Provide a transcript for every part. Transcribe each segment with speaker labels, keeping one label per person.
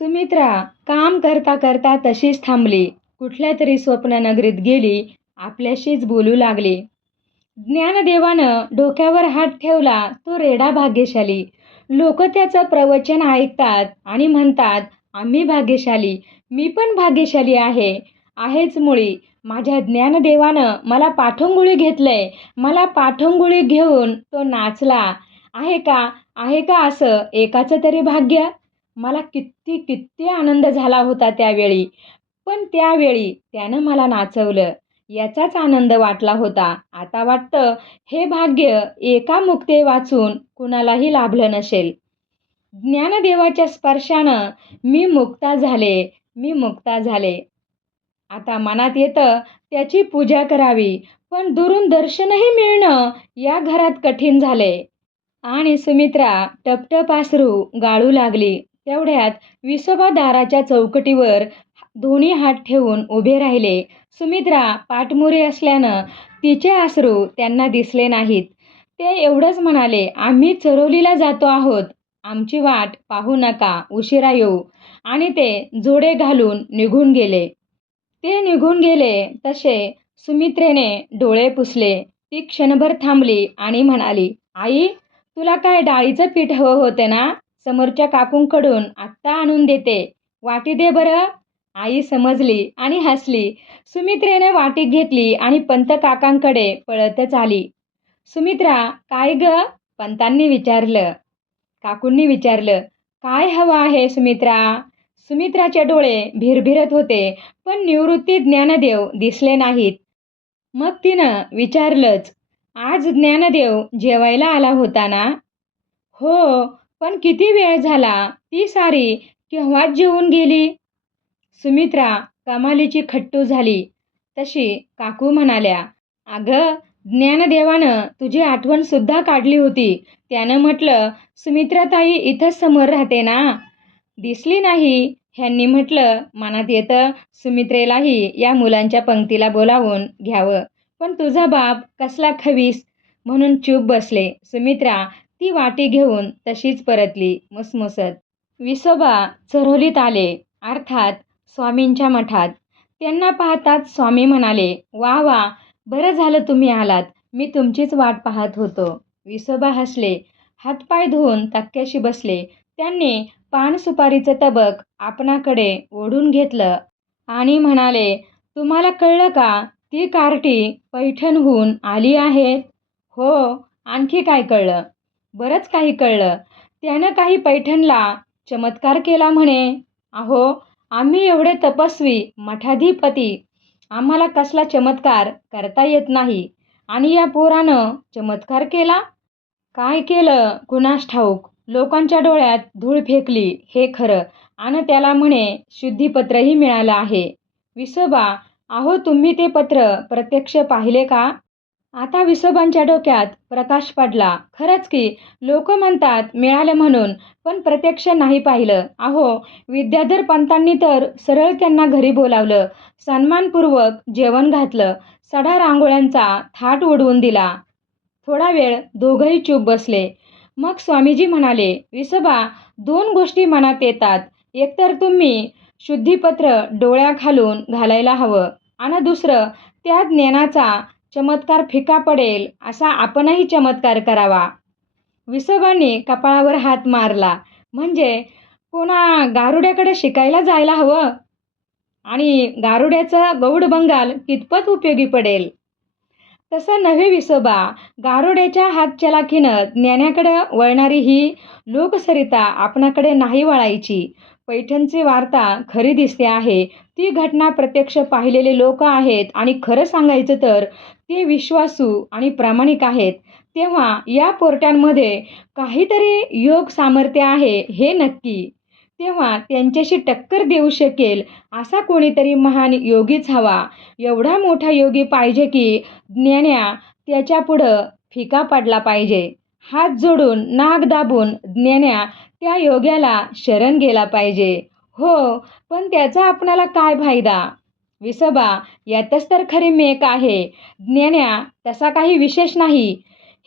Speaker 1: सुमित्रा काम करता करता तशीच थांबली. कुठल्या तरी स्वप्ननगरीत गेली आपल्याशीच बोलू लागली. ज्ञानदेवानं डोक्यावर हात ठेवला तो रेडा भाग्यशाली. लोक त्याचं प्रवचन ऐकतात आणि म्हणतात आम्ही भाग्यशाली. मी पण भाग्यशाली आहे. आहेच मुळी. माझ्या ज्ञानदेवानं मला पाठोंगुळी घेतलंय. मला पाठोंगुळी घेऊन तो नाचला. आहे का? आहे का असं? एकाचं तरी भाग्य? मला किती किती आनंद झाला होता त्यावेळी. पण त्यावेळी त्यानं मला नाचवलं. याचाच आनंद वाटला होता. आता वाटतं हे भाग्य एका मुक्ते वाचून कुणालाही लाभलं नसेल. ज्ञानदेवाच्या स्पर्शानं मी मुक्ता झाले मी मुक्ता झाले. आता मनात येतं त्याची पूजा करावी पण दुरून दर्शनही मिळणं या घरात कठीण झाले आणि सुमित्रा टपटप आसरू गाळू लागली. तेवढ्यात विसोबा दाराच्या चौकटीवर दोन्ही हात ठेवून उभे राहिले. सुमित्रा पाठमोरी असल्यानं तिचे आसरू त्यांना दिसले नाहीत. ते एवढंच म्हणाले आम्ही चरोलीला जातो आहोत. आमची वाट पाहू नका. उशिरा येऊ. आणि ते जोडे घालून निघून गेले. ते निघून गेले तसे सुमित्रेने डोळे पुसले. ती क्षणभर थांबली आणि म्हणाली आई तुला काय डाळीचं पीठ हवं होतं ना? समोरच्या काकूंकडून आत्ता आणून देते. वाटी दे बरं. आई समजली आणि हसली. सुमित्रेने वाटी घेतली आणि पंत काकांकडे पळतच आली. सुमित्रा काय ग? पंतांनी विचारलं. काकूंनी विचारलं काय हवं आहे सुमित्रा? सुमित्राचे डोळे भिरभिरत होते पण निवृत्ती ज्ञानदेव दिसले नाहीत. मग तिनं विचारलंच आज ज्ञानदेव जेवायला आला होता ना? हो पण किती वेळ झाला ती सारी केव्हाच जेवून गेली? सुमित्रा कमालीची खट्टू झाली. तशी काकू म्हणाल्या अगं ज्ञानदेवानं तुझी आठवण सुद्धा काढली होती. त्यानं म्हटलं सुमित्राताई इथंच समोर राहते ना? दिसली नाही? ह्यांनी म्हटलं मनात येतं सुमित्रेलाही या मुलांच्या पंक्तीला बोलावून घ्यावं. पण तुझा बाप कसला खवीस? म्हणून चूप बसले. सुमित्रा ती वाटी घेऊन तशीच परतली मुसमुसत. विसोबा चरोलीत आले अर्थात स्वामींच्या मठात. त्यांना पाहताच स्वामी म्हणाले वा वा बरं झालं तुम्ही आलात. मी तुमचीच वाट पाहत होतो. विसोबा हसले हातपाय धुवून तक्क्याशी बसले. त्यांनी पान सुपारीचं तबक आपणाकडे ओढून घेतलं आणि म्हणाले तुम्हाला कळलं का ती कार्टी पैठणहून आली आहे? हो आणखी काय कळलं? बरंच काही कळलं. त्यानं काही पैठणला चमत्कार केला म्हणे. अहो आम्ही एवढे तपस्वी मठाधिपती. आम्हाला कसला चमत्कार करता येत नाही. आणि या पोरानं चमत्कार केला? काय केलं? कुणास ठाऊक. लोकांच्या डोळ्यात धूळ फेकली. हे खरं. आणि त्याला म्हणे शुद्धीपत्रही मिळालं आहे. विसोबा अहो तुम्ही ते पत्र प्रत्यक्ष पाहिले का? आता विसोबांच्या डोक्यात प्रकाश पडला. खरंच की लोक म्हणतात मिळालं म्हणून पण प्रत्यक्ष नाही पाहिलं. अहो विद्याधर पंतांनी तर सरळ त्यांना घरी बोलावलं. सन्मानपूर्वक जेवण घातलं. सडा रांगोळ्यांचा थाट उडवून दिला. थोडा वेळ दोघंही चूप बसले. मग स्वामीजी म्हणाले विसोबा दोन गोष्टी मनात येतात. एकतर तुम्ही शुद्धीपत्र डोळ्या घालून घालायला हवं आणि दुसरं त्या ज्ञानाचा चमत्कार फिका पडेल असा आपणही चमत्कार करावा. विसोबांनी कपाळावर हात मारला. म्हणजे कोणा गारुड्याकडे शिकायला जायला हवं? आणि गारुड्याचं गौड बंगाल कितपत उपयोगी पडेल? तसं नव्हे विसोबा गारुड्याच्या हातचलाखीनं ज्ञानाकडं वळणारी ही लोकसरिता आपणाकडे नाही वळायची. पैठणची वार्ता खरी दिसते आहे. ती घटना प्रत्यक्ष पाहिलेले लोक आहेत आणि खरं सांगायचं तर ते विश्वासू आणि प्रामाणिक आहेत. तेव्हा या पोर्ट्यांमध्ये काहीतरी योग सामर्थ्य आहे हे नक्की. तेव्हा त्यांच्याशी टक्कर देऊ शकेल असा कोणीतरी महान योगीच हवा. एवढा मोठा योगी पाहिजे की ज्ञान्या त्याच्यापुढं फिका पडला पाहिजे. हात जोडून नाक दाबून ज्ञान्या त्या योग्याला शरण गेला पाहिजे. हो पण त्याचा आपणाला काय फायदा? विसोबा यातच तर खरी मेक आहे. ज्ञान्या तसा काही विशेष नाही.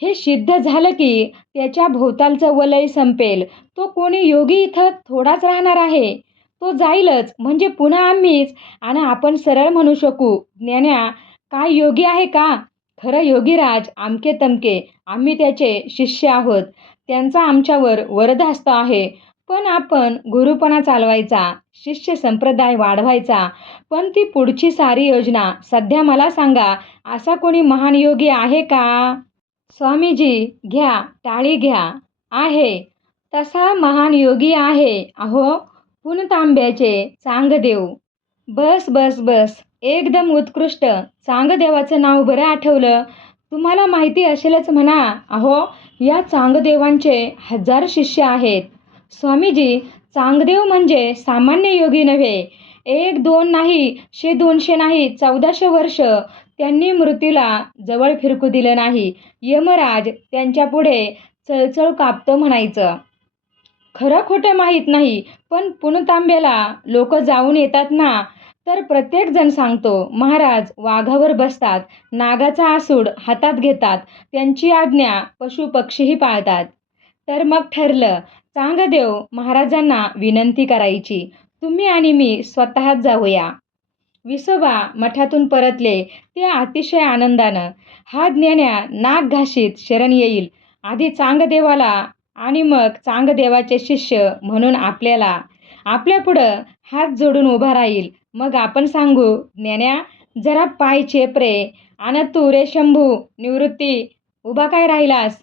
Speaker 1: हे सिद्ध झालं की त्याच्या भोवतालचं वलय संपेल. तो कोणी योगी इथं थोडाच राहणार आहे. तो जाईलच म्हणजे पुन्हा आम्हीच. आणि आपण सरळ म्हणू शकू ज्ञान्या काय योगी आहे का? खरं योगीराज आमके तमके आम्ही त्याचे शिष्य आहोत. त्यांचा आमच्यावर वरदहस्त आहे. पण आपण गुरुपणा चालवायचा शिष्य संप्रदाय वाढवायचा. पण ती पुढची सारी योजना सध्या मला सांगा असा कोणी महान योगी आहे का? स्वामीजी घ्या टाळी घ्या. आहे. तसा महान योगी आहे. अहो पुनतांब्याचे चांगदेव. बस बस बस. एकदम उत्कृष्ट. चांगदेवाचं नाव बरं आठवलं. तुम्हाला माहिती असेलच म्हणा. अहो या चांगदेवांचे हजार शिष्य आहेत. स्वामीजी चांगदेव म्हणजे सामान्य योगी नव्हे. एक दोन नाही शे दोनशे नाही चौदाशे वर्ष त्यांनी मृत्यूला जवळ फिरकू दिलं नाही. यमराज त्यांच्या पुढे चळचळ कापतो म्हणायचं. खरं खोटं माहीत नाही पण पुणतांब्याला लोक जाऊन येतात ना. तर प्रत्येकजण सांगतो महाराज वाघावर बसतात नागाचा आसूड हातात घेतात त्यांची आज्ञा पशु पक्षीही पाळतात. तर मग ठरलं चांगदेव महाराजांना विनंती करायची. तुम्ही आणि मी स्वतःच जाऊया. विसोबा मठातून परतले ते अतिशय आनंदानं हा ज्ञान्या नाग घाशीत शरण येईल. आधी चांगदेवाला आणि मग चांगदेवाचे शिष्य म्हणून आपल्याला. आपल्यापुढं हात जोडून उभा राहील. मग आपण सांगू ज्ञान्या जरा पाय चेपरे आणि तू रे शंभू निवृत्ती. उभा काय राहिलास?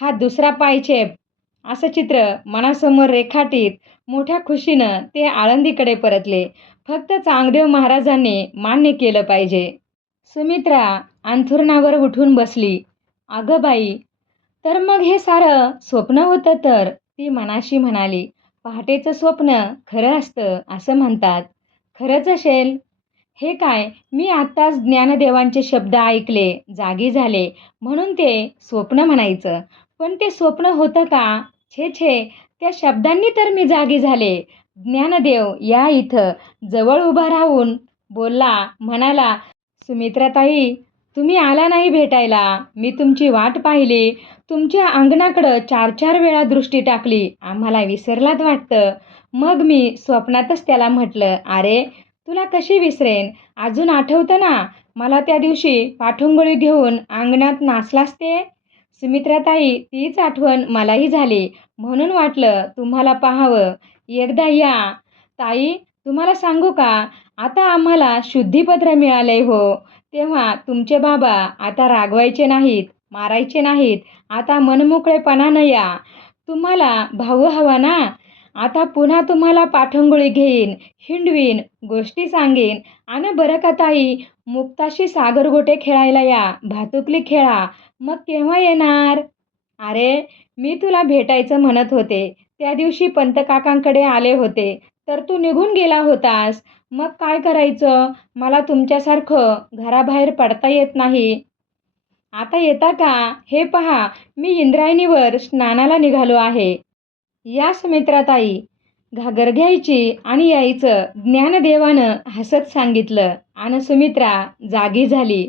Speaker 1: हा दुसरा पाय चेप असं चित्र मनासमोर रेखाटीत मोठ्या खुशीनं ते आळंदीकडे परतले. फक्त चांगदेव महाराजांनी मान्य केलं पाहिजे. सुमित्रा अंथुरणावर उठून बसली. अगं बाई तर मग हे सारं स्वप्न होतं तर? ती मनाशी म्हणाली. पहाटेचं स्वप्न खरं असतं असं म्हणतात. खरंच असेल? हे काय मी आत्ताच ज्ञानदेवांचे शब्द ऐकले जागी झाले. म्हणून ते स्वप्न म्हणायचं. पण ते स्वप्न होतं का? छे छे त्या शब्दांनी तर मी जागी झाले. ज्ञानदेव या इथं जवळ उभा राहून बोलला म्हणाला सुमित्राताई तुम्ही आला नाही भेटायला. मी तुमची वाट पाहिली. तुमच्या अंगणाकडं चार चार वेळा दृष्टी टाकली. आम्हाला विसरलात वाटतं. मग मी स्वप्नातच त्याला म्हटलं अरे तुला कशी विसरेन? अजून आठवतं ना मला त्या दिवशी पाठोंगोळी घेऊन अंगणात नाचलास ते? सुमित्राताई तीच आठवण मलाही झाली. म्हणून वाटलं तुम्हाला पाहावं. एकदा या. ताई तुम्हाला सांगू का? आता आम्हाला शुद्धीपत्र मिळालंय हो. तेव्हा तुमचे बाबा आता रागवायचे नाहीत मारायचे नाहीत. आता मनमोकळेपणानं या. तुम्हाला भाऊ हवा ना? आता पुन्हा तुम्हाला पाठंगोळी घेईन हिंडवीन गोष्टी सांगेन. आणि बरं का ताई मुक्ताशी सागरगोटे खेळायला या भातुकली खेळा. मग केव्हा येणार? अरे मी तुला भेटायचं म्हणत होते. त्या दिवशी पंतकाकांकडे आले होते. तर तू निघून गेला होतास. मग काय करायचं? मला तुमच्यासारखं घराबाहेर पडता येत नाही. आता येता का? हे पहा मी इंद्रायणीवर स्नानाला निघालो आहे. या सुमित्राताई घागर घ्यायची आणि यायचं. ज्ञानदेवानं हसत सांगितलं. आणि सुमित्रा जागी झाली.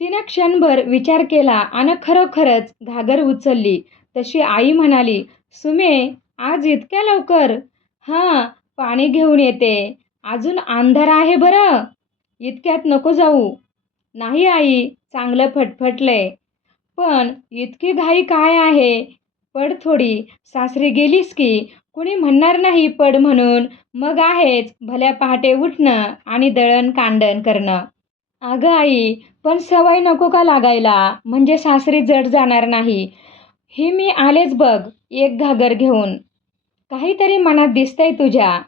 Speaker 1: तिनं क्षणभर विचार केला आणि खरोखरच घागर उचलली. तशी आई म्हणाली सुमे आज इतक्या लवकर? हां पाणी घेऊन येते. अजून अंधार आहे बरं. इतक्यात नको जाऊ. नाही आई चांगलं फटफटलंय. पण इतकी घाई काय आहे? पड थोडी. सासरी गेलीस की? कुणी म्हणणार नाही पड म्हणून. मग आहेच भल्या पहाटे उठणं आणि दळण कांडण करणं. अगं आई पण सवय नको का लागायला? म्हणजे सासरी जड जाणार नाही. ही मी आलेच बघ एक घागर घेऊन. काहीतरी मनात दिसतंय तुझ्या.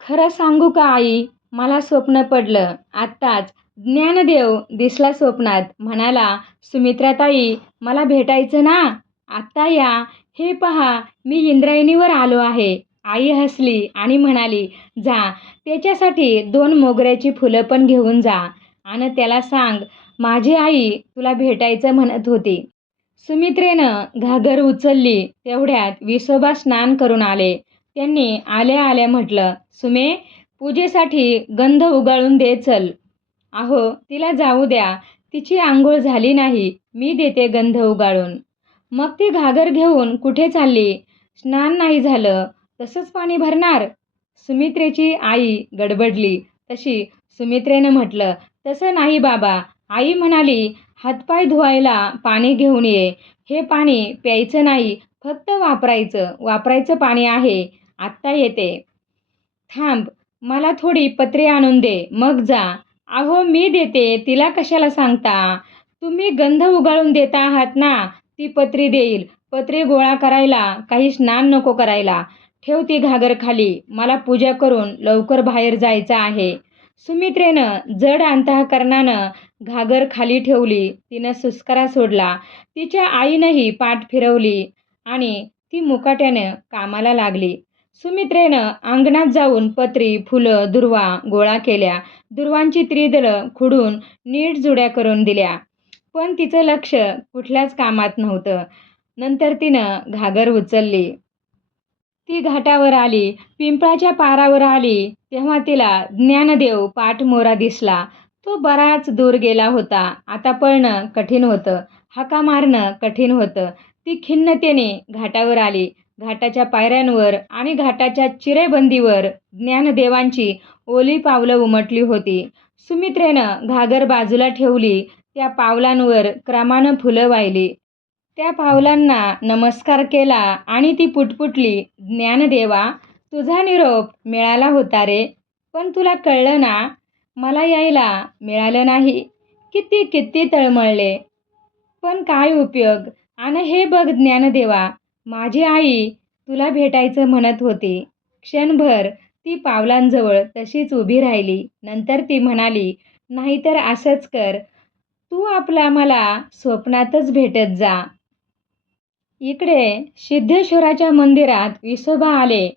Speaker 1: खरं सांगू का आई? मला स्वप्न पडलं. आत्ताच. ज्ञानदेव दिसला स्वप्नात. म्हणाला सुमित्राताई मला भेटायचं ना? आत्ता या. हे पहा मी इंद्रायणीवर आलो आहे. आई हसली आणि म्हणाली जा त्याच्यासाठी दोन मोगऱ्याची फुलं पण घेऊन जा आणि त्याला सांग माझी आई तुला भेटायचं म्हणत होती सुमित्रेनं घागर उचलली तेवढ्यात विसोबा स्नान करून आले. त्यांनी आल्या आल्या म्हटलं सुमे पूजेसाठी गंध उगाळून दे चल. अहो तिला जाऊ द्या. तिची आंघोळ झाली नाही. मी देते गंध उगाळून. मग ती घागर घेऊन कुठे चालली? स्नान नाही झालं. तसंच पाणी भरणार. सुमित्रेची आई गडबडली. तशी सुमित्रेनं म्हटलं तसं नाही बाबा. आई म्हणाली हातपाय धुवायला पाणी घेऊन ये. हे पाणी प्यायचं नाही. फक्त वापरायचं. वापरायचं पाणी आहे. आत्ता येते. थांब. मला थोडी पत्रे आणून दे. मग जा. अहो मी देते. तिला कशाला सांगता? तुम्ही गंध उगाळून देता आहात ना. ती पत्री देईल. पत्री गोळा करायला काही स्नान नको करायला. ठेव ती घागर खाली. मला पूजा करून लवकर बाहेर जायचं आहे. सुमित्रेनं जड अंतःकरणानं घागर खाली ठेवली. तिनं सुस्कारा सोडला. तिच्या आईनंही पाठ फिरवली आणि ती मुकाट्यानं कामाला लागली. सुमित्रेनं अंगणात जाऊन पत्री फुलं दुर्वा गोळा केल्या. दुर्वांची त्रिदलं खुडून नीट जुड्या करून दिल्या. पण तिचं लक्ष कुठल्याच कामात नव्हतं. नंतर तिनं घागर उचलली. ती घाटावर आली पिंपळाच्या पारावर आली तेव्हा तिला ज्ञानदेव पाठमोरा दिसला. तो बराच दूर गेला होता. आता पळणं कठीण होतं. हाका मारणं कठीण होतं. ती खिन्नतेने घाटावर आली. घाटाच्या पायऱ्यांवर आणि घाटाच्या चिरेबंदीवर ज्ञानदेवांची ओली पावलं उमटली होती. सुमित्रेनं घागर बाजूला ठेवली. त्या पावलांवर क्रमानं फुलं वाहिली. त्या पावलांना नमस्कार केला आणि ती पुटपुटली ज्ञानदेवा तुझा निरोप मिळाला होता रे. पण तुला कळलं ना मला यायला मिळालं नाही. किती किती तळमळले. पण काय उपयोग? आणि हे बघ ज्ञानदेवा माझी आई तुला भेटायचं म्हणत होती. क्षणभर ती पावलांजवळ तशीच उभी राहिली. नंतर ती म्हणाली नाहीतर असंच कर. तू आपला मला स्वप्नातच भेटत जा. इकडे सिद्धेश्वराच्या मंदिरात विसोबा आले.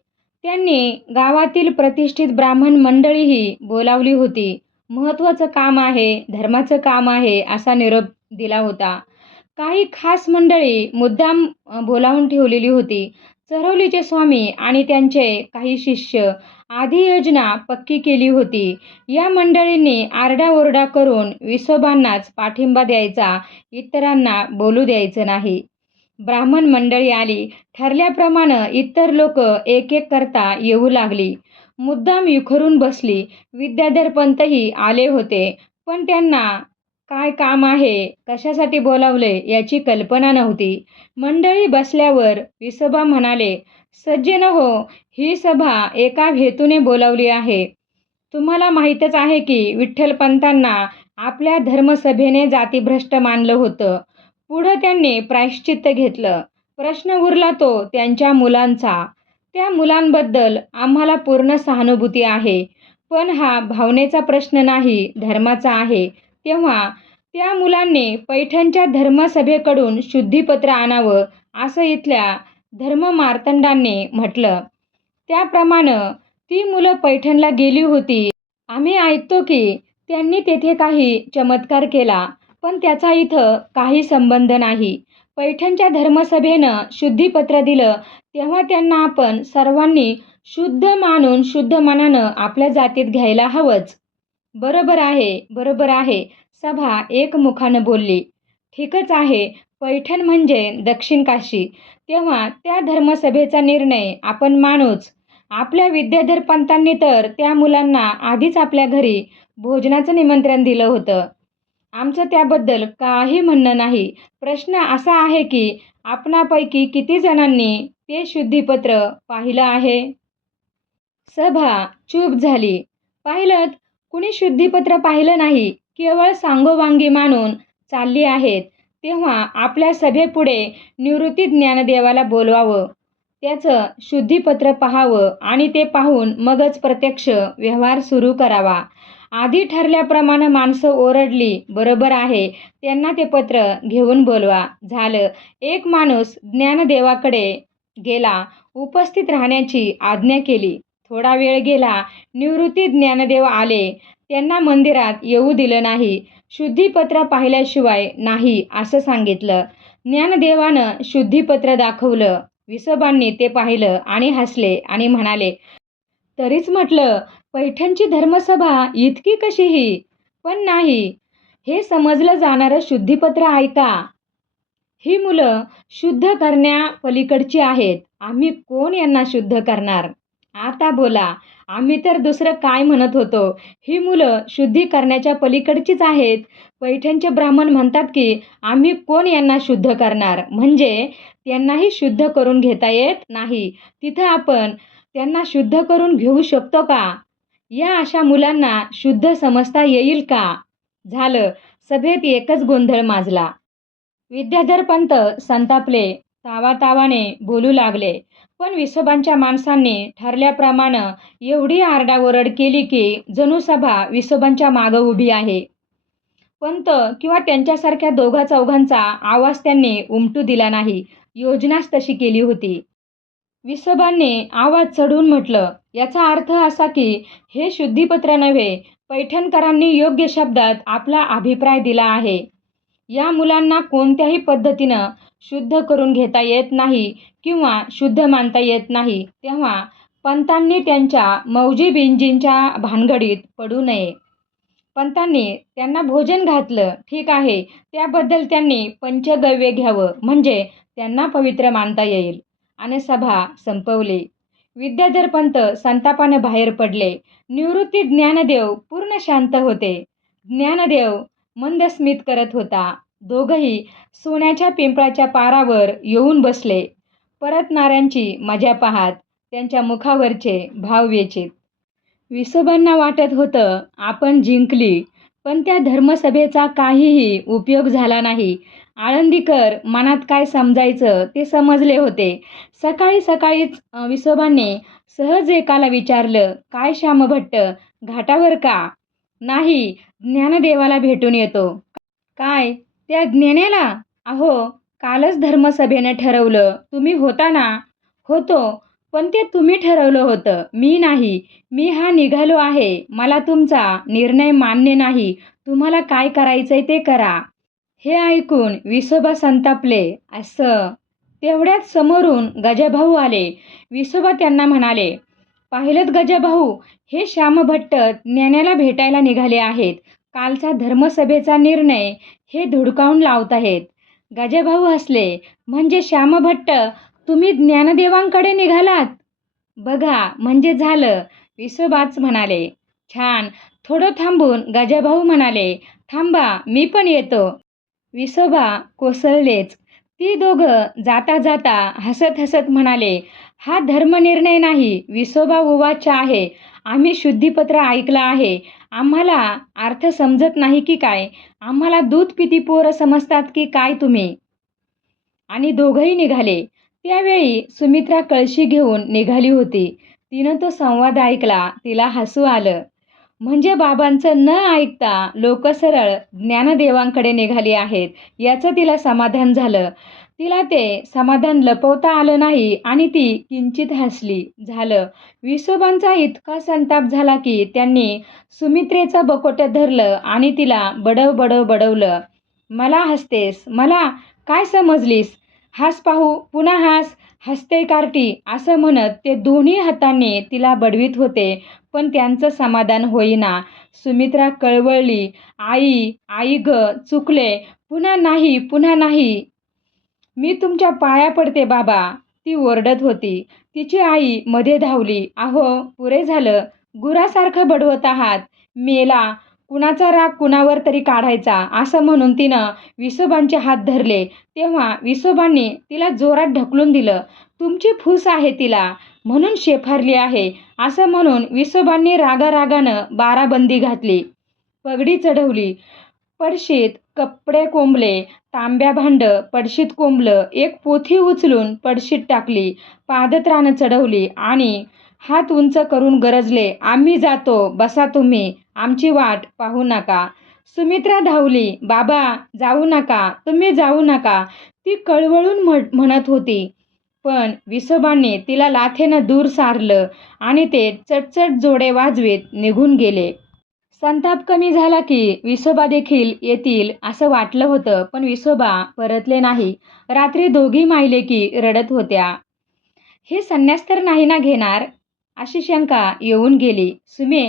Speaker 1: त्यांनी गावातील प्रतिष्ठित ब्राह्मण मंडळीही बोलावली होती. महत्त्वाचं काम आहे धर्माचं काम आहे असा निरोप दिला होता. काही खास मंडळी मुद्दाम बोलावून ठेवलेली होती. चरवलीचे स्वामी आणि त्यांचे काही शिष्य आधी योजना पक्की केली होती. या मंडळींनी आरडाओरडा करून विसोबांनाच पाठिंबा द्यायचा इतरांना बोलू द्यायचं नाही. ब्राह्मण मंडळी आली ठरल्याप्रमाणे इतर लोक एक एक करता येऊ लागली. मुद्दाम युखरून बसली. विद्याधर पंतही आले होते पण त्यांना काय काम आहे कशासाठी बोलावले याची कल्पना नव्हती. मंडळी बसल्यावर विसोबा म्हणाले सज्जन हो ही सभा एका हेतूने बोलावली आहे. तुम्हाला माहीतच आहे की विठ्ठलपंतांना आपल्या धर्मसभेने जातीभ्रष्ट मानलं होतं. पुढं त्यांनी प्रायश्चित्त घेतलं. प्रश्न उरला तो त्यांच्या मुलांचा. त्या मुलांबद्दल आम्हाला पूर्ण सहानुभूती आहे. पण हा भावनेचा प्रश्न नाही धर्माचा आहे. तेव्हा त्या मुलांनी पैठणच्या धर्मसभेकडून शुद्धीपत्र आणावं असं इथल्या धर्म मार्तंडांनी म्हटलं. त्याप्रमाणे ती मुलं पैठणला गेली होती. आम्ही ऐकतो की त्यांनी तेथे काही चमत्कार केला पण त्याचा इथं काही संबंध नाही. पैठणच्या धर्मसभेनं शुद्धीपत्र दिलं तेव्हा त्यांना आपण सर्वांनी शुद्ध मानून शुद्ध मनानं आपल्या जातीत घ्यायला हवंच. बरोबर आहे बरोबर आहे सभा एकमुखानं बोलली. ठीकच आहे पैठण म्हणजे दक्षिण काशी. तेव्हा त्या धर्मसभेचा निर्णय आपण मानूच आपल्या विद्याधर पंतांनी तर त्या मुलांना आधीच आपल्या घरी भोजनाचं निमंत्रण दिलं होतं. आमचं त्याबद्दल काही म्हणणं नाही. प्रश्न असा आहे की आपणापैकी किती जणांनी ते शुद्धीपत्र पाहिलं आहे? सभा चूप झाली. पाहिलं कुणी शुद्धीपत्र पाहिलं नाही केवळ सांगोवांगी मानून चालली आहेत. तेव्हा आपल्या सभेपुढे निवृत्ती ज्ञानदेवाला बोलवावं. त्याचं शुद्धीपत्र पाहावं आणि ते पाहून मगच प्रत्यक्ष व्यवहार सुरू करावा. आधी ठरल्याप्रमाणे माणसं ओरडली बरोबर आहे त्यांना ते पत्र घेऊन बोलवा. झालं. एक माणूस ज्ञानदेवाकडे गेला उपस्थित राहण्याची आज्ञा केली. थोडा वेळ गेला निवृत्ती ज्ञानदेव आले. त्यांना मंदिरात येऊ दिलं नाही. शुद्धीपत्र पाहिल्याशिवाय नाही असं सांगितलं. ज्ञानदेवानं शुद्धीपत्र दाखवलं. विसोबांनी ते पाहिलं आणि हसले आणि म्हणाले तरीच म्हटलं पैठणची धर्मसभा इतकी कशीही? पण नाही हे समजलं जाणारं शुद्धीपत्र ऐका ही मुलं शुद्ध करण्यापलीकडची आहेत. आम्ही कोण यांना शुद्ध करणार? आता बोला आम्ही तर दुसरं काय म्हणत होतो? ही मुलं शुद्धी करण्याच्या पलीकडचीच आहेत. पैठणचे ब्राह्मण म्हणतात की आम्ही कोण यांना शुद्ध करणार? म्हणजे त्यांनाही शुद्ध करून घेता येत नाही. तिथं आपण त्यांना शुद्ध करून घेऊ शकतो का? या अशा मुलांना शुद्ध समजता येईल का? झालं. सभेत एकच गोंधळ माजला. विद्याधर पंत संतापले. तावातावाने बोलू लागले. पण विसोबांच्या माणसांनी ठरल्याप्रमाणे एवढी आरडाओरड केली की जणू सभा विसोबांच्या मागं उभी आहे. पंत किंवा त्यांच्यासारख्या दोघा चौघांचा आवाज त्यांनी उमटू दिला नाही. योजनाच तशी केली होती. विसोबांनी आवाज चढून म्हटलं याचा अर्थ असा की हे शुद्धीपत्र नव्हे पैठणकरांनी योग्य शब्दात आपला अभिप्राय दिला आहे. या मुलांना कोणत्याही पद्धतीनं शुद्ध करून घेता येत नाही किंवा शुद्ध मानता येत नाही तेव्हा पंतांनी त्यांच्या मौजी बिंजींच्या भानगडीत पडू नये. पंतांनी त्यांना भोजन घातलं ठीक आहे त्याबद्दल त्यांनी पंचगव्य घ्यावं म्हणजे त्यांना पवित्र मानता येईल. आणि सभा संपवली. विद्याधर पंत संतापाने बाहेर पडले. निवृत्ती ज्ञानदेव पूर्ण शांत होते. ज्ञानदेव मंद स्मित करत होता. दोघंही सोन्याच्या पिंपळाच्या पारावर येऊन बसले. परतणाऱ्यांची मजा पाहात त्यांच्या मुखावरचे भाव वेचित. विसोबांना वाटत होतं आपण जिंकली पण त्या धर्मसभेचा काहीही उपयोग झाला नाही. आळंदीकर मनात काय समजायचं ते समजले होते. सकाळी सकाळीच विसोबांनी सहज एकाला विचारलं काय श्यामभट्ट घाटावर का? नाही ज्ञानदेवाला भेटून येतो. काय? त्या ज्ञानाला अहो कालच धर्मसभेनं ठरवलं. तुम्ही होता ना? होतो पण ते तुम्ही ठरवलं होतं. मी नाही. मी हा निघालो आहे. मला तुमचा निर्णय मान्य नाही. तुम्हाला काय करायचंय ते करा. हे ऐकून विसोबा संतापले. असं. तेवढ्यात समोरून गजाभाऊ आले. विसोबा त्यांना म्हणाले पाहिलं गजाभाऊ हे श्यामभट्ट ज्ञानाला भेटायला निघाले आहेत. कालचा धर्मसभेचा निर्णय हे धुडकावून लावत आहेत. गजाभाऊ हसले. म्हणजे श्यामभट्ट तुम्ही ज्ञानदेवांकडे निघालात? बघा म्हणजे झालं विसोबाच म्हणाले. छान थोडं थांबून गजाभाऊ म्हणाले. थांबा मी पण येतो. विसोबा कोसळलेच. ती दोघं जाता जाता हसत हसत म्हणाले हा धर्मनिर्णय नाही विसोबा उवाच आहे. आम्ही शुद्धीपत्र ऐकलं आहे. आम्हाला अर्थ समजत नाही की काय? आम्हाला दूध पिती पोरं समजतात की काय तुम्ही? आणि दोघंही निघाले. त्यावेळी सुमित्रा कळशी घेऊन निघाली होती. तिनं तो संवाद ऐकला. तिला हसू आलं. म्हणजे बाबांचं न ऐकता लोक सरळ ज्ञानदेवांकडे निघाली आहेत. याचं तिला समाधान झालं. तिला ते समाधान लपवता आलं नाही आणि ती किंचित हसली. झालं. विसोबांचा इतका संताप झाला की त्यांनी सुमित्रेचं बकोटं धरलं आणि तिला बडव बडव बडवलं. मला हसतेस. मला काय समजलीस? हास पाहू. पुन्हा हास. हसते कार्टी. असं म्हणत ते दोन्ही हातांनी तिला बडवीत होते पण त्यांचं समाधान होईना. सुमित्रा कळवळली आई आई ग चुकले. पुन्हा नाही पुन्हा नाही. मी तुमच्या पाया पडते बाबा. ती ओरडत होती. तिची आई मध्ये धावली. अहो पुरे झालं. गुरासारखं बडवत आहात. मेला कुणाचा राग कुणावर तरी काढायचा? असं म्हणून तिनं विसोबांचे हात धरले. तेव्हा विसोबांनी तिला जोरात ढकलून दिलं. तुमची फूस आहे तिला. म्हणून शेफारली आहे. असं म्हणून विसोबांनी रागारागानं बाराबंदी घातली. पगडी चढवली. पडशीत कपडे कोंबले. तांब्या भांड पडशीत कोंबलं एक पोथी उचलून पडशीत टाकली पादत्राणं चढवली आणि हात उंच करून गरजले आम्ही जातो बसा तुम्ही आमची वाट पाहू नका. सुमित्रा धावली बाबा जाऊ नका तुम्ही जाऊ नका. ती कळवळून म्हण म्हणत होती. पण विसोबांनी तिला लाथेनं दूर सारलं आणि ते चटचट जोडे वाजवीत निघून गेले. संताप कमी झाला की विसोबा देखील येतील असं वाटलं होतं पण विसोबा परतले नाही. रात्री दोघी माहिले की रडत होत्या. हे संन्यास तर नाही ना घेणार? अशी शंका येऊन गेली. सुमे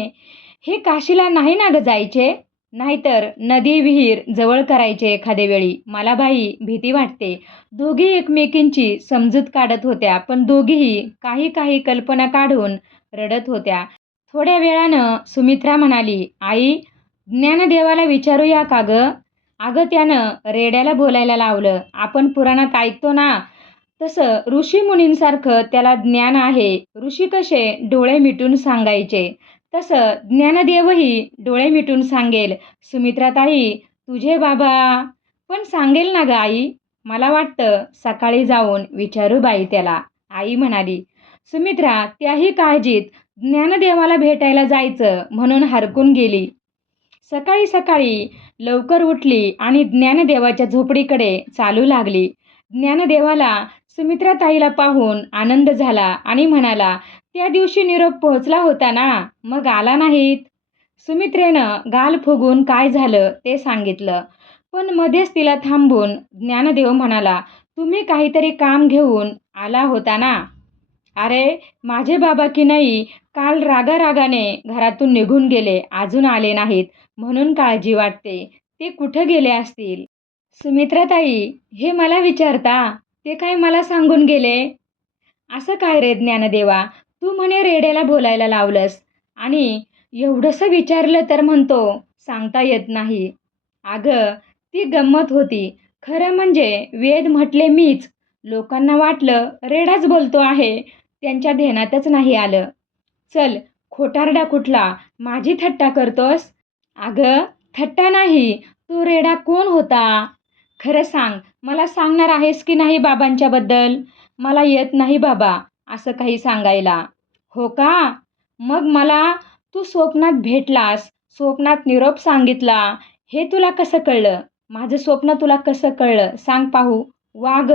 Speaker 1: हे काशीला नाही ना ग जायचे? नाहीतर नदी विहीर जवळ करायचे एखाद्या वेळी. मला बाई भीती वाटते. दोघी एकमेकींची समजूत काढत होत्या पण दोघीही काही काही कल्पना काढून रडत होत्या. थोड्या वेळानं सुमित्रा म्हणाली आई ज्ञानदेवाला विचारूया का गं? अगं त्यानं रेड्याला बोलायला लावलं आपण पुराणात ऐकतो ना. तसं ऋषीमुनींसारखं त्याला ज्ञान आहे ऋषी कसे डोळे मिटून सांगायचे. तसं ज्ञानदेवही डोळे मिटून सांगेल सुमित्राताई तुझे बाबा पण सांगेल ना ग आई. मला वाटतं सकाळी जाऊन विचारू बाई त्याला. आई म्हणाली सुमित्रा त्याही काळजीत ज्ञानदेवाला भेटायला जायचं म्हणून हरकून गेली. सकाळी सकाळी लवकर उठली आणि ज्ञानदेवाच्या झोपडीकडे चालू लागली. ज्ञानदेवाला सुमित्राताईला पाहून आनंद झाला आणि म्हणाला त्या दिवशी निरोप पोहोचला होता ना? मग आला नाहीत? सुमित्रेनं गाल फुगून काय झालं ते सांगितलं. पण मध्येच तिला थांबून ज्ञानदेव म्हणाला तुम्ही काहीतरी काम घेऊन आला होता ना? अरे माझे बाबा की नाही काल रागारागाने घरातून निघून गेले अजून आले नाहीत म्हणून काळजी वाटते ते कुठं गेले असतील? सुमित्राताई हे मला विचारता ते काय मला सांगून गेले? असं काय रे ज्ञानदेवा तू म्हणे रेड्याला बोलायला लावलंस. आणि एवढंसं विचारलं तर म्हणतो सांगता येत नाही. अगं ती गंमत होती. खरं म्हणजे वेद म्हटले मीच. लोकांना वाटलं रेडाच बोलतो आहे. त्यांच्या ध्यानातच नाही आलं. चल खोटारडा कुठला? माझी थट्टा करतोस? अगं थट्टा नाही. तो रेडा कोण होता? खरं सांग मला सांगणार आहेस की नाही बाबांच्याबद्दल? मला येत नाही बाबा असं काही सांगायला. हो का? मग मला तू स्वप्नात भेटलास स्वप्नात निरोप सांगितला हे तुला कसं कळलं? माझं स्वप्न तुला कसं कळलं? सांग पाहू. वाग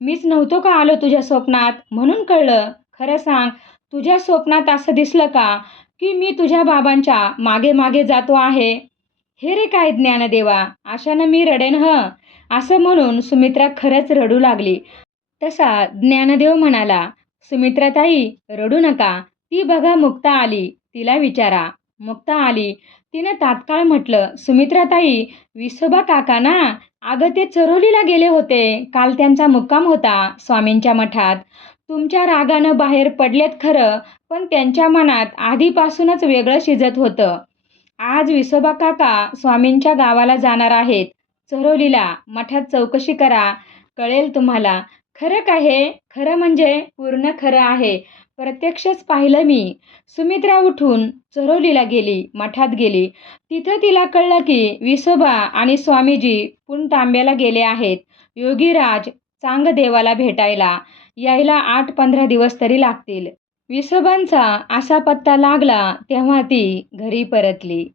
Speaker 1: मीच नव्हतो का आलो तुझ्या स्वप्नात? म्हणून कळलं. खरं सांग तुझ्या स्वप्नात असं दिसलं का की मी तुझ्या बाबांच्या मागे मागे जातो आहे? हे रे काय ज्ञानदेवा अशानं मी रडेन ह? असं म्हणून सुमित्रा खरंच रडू लागली. तसा ज्ञानदेव म्हणाला सुमित्राताई रडू नका. ती बघा मुक्ता आली. तिला विचारा. मुक्ता आली. तिनं तात्काळ म्हटलं सुमित्राताई विसोबा काका ना? अगं ते चरोलीला गेले होते. काल त्यांचा मुक्काम होता स्वामींच्या मठात. तुमच्या रागानं बाहेर पडलेत खरं पण त्यांच्या मनात आधीपासूनच वेगळं शिजत होतं. आज विसोबा काका स्वामींच्या गावाला जाणार आहेत. चरोलीला मठात चौकशी करा. कळेल तुम्हाला. खरं काय हे? खरं म्हणजे पूर्ण खरं आहे. प्रत्यक्षच पाहिलं मी. सुमित्रा उठून चरोलीला गेली मठात गेली. तिथं तिला कळलं की विसोबा आणि स्वामीजी पुण तांब्याला गेले आहेत. योगीराज चांगदेवाला भेटायला. यायला आठ पंधरा दिवस तरी लागतील. विसोबांचा असा पत्ता लागला तेव्हा ती घरी परतली.